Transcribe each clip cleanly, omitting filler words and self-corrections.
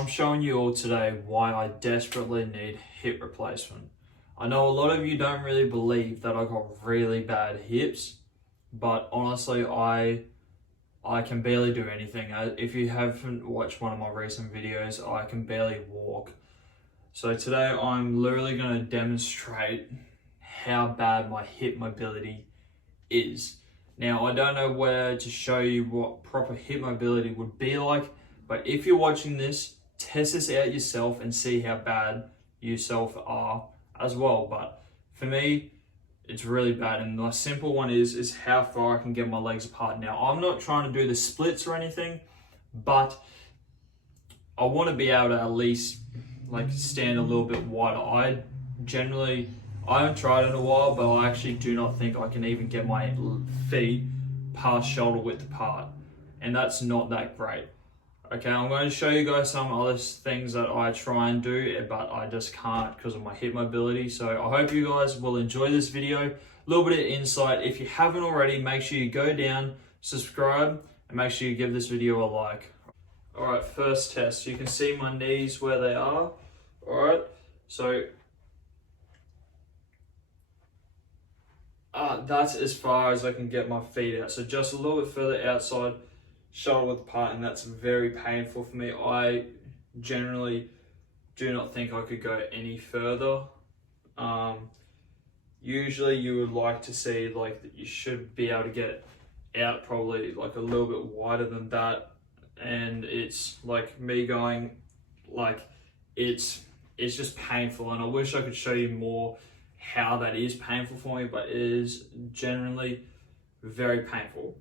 I'm showing you all today why I desperately need hip replacement. I know a lot of you don't really believe that I got really bad hips, but honestly, I can barely do anything. If you haven't watched one of my recent videos, I can barely walk. So today I'm literally going to demonstrate how bad my hip mobility is. Now, I don't know where to show you what proper hip mobility would be like, but if you're watching this, test this out yourself and see how bad you yourself are as well. But for me, it's really bad. And the simple one is how far I can get my legs apart. Now, I'm not trying to do the splits or anything, but I want to be able to at least like stand a little bit wider. I haven't tried in a while, but I actually do not think I can even get my feet past shoulder width apart. And that's not that great. Okay, I'm going to show you guys some other things that I try and do, but I just can't because of my hip mobility. So I hope you guys will enjoy this video. A little bit of insight. If you haven't already, make sure you go down, subscribe, and make sure you give this video a like. Alright, first test. You can see my knees where they are. Alright, so that's as far as I can get my feet out. So just a little bit further outside, shoulder width apart, and that's very painful for me. I generally do not think I could go any further. Usually you would like to see like that you should be able to get out probably like a little bit wider than that, and it's like me going like it's just painful, and I wish I could show you more how that is painful for me, but it is generally very painful.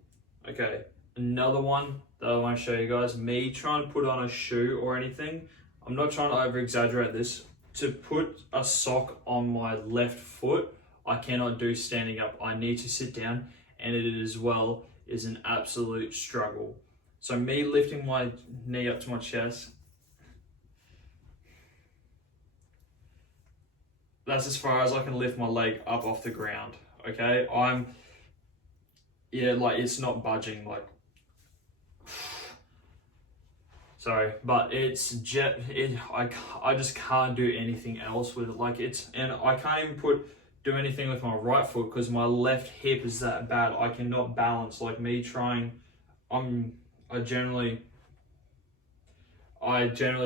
Okay, another one that I want to show you guys, me trying to put on a shoe or anything. I'm not trying to over exaggerate this. To put a sock on my left foot, I cannot do standing up. I need to sit down, and it as well is an absolute struggle. So me lifting my knee up to my chest, that's as far as I can lift my leg up off the ground. Okay, like it's not budging, like sorry, but I just can't do anything else with it. Like and I can't even do anything with my right foot because my left hip is that bad. I cannot balance. Like me trying, I generally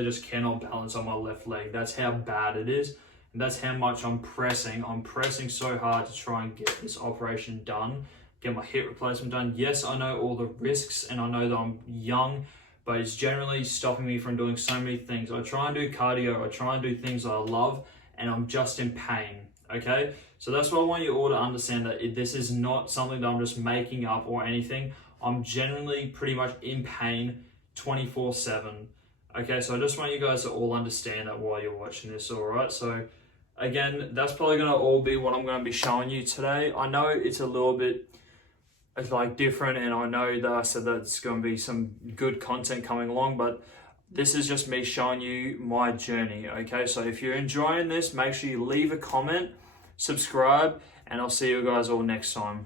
just cannot balance on my left leg. That's how bad it is. And that's how much I'm pressing. I'm pressing so hard to try and get this operation done, get my hip replacement done. Yes, I know all the risks, and I know that I'm young, but it's generally stopping me from doing so many things. I try and do cardio, I try and do things that I love, and I'm just in pain, okay? So that's why I want you all to understand that this is not something that I'm just making up or anything. I'm generally pretty much in pain 24/7. Okay, so I just want you guys to all understand that while you're watching this, all right? So again, that's probably gonna all be what I'm gonna be showing you today. I know it's a little bit like different, and I know that I said that it's gonna be some good content coming along, but this is just me showing you my journey, okay? So if you're enjoying this, make sure you leave a comment, subscribe, and I'll see you guys all next time.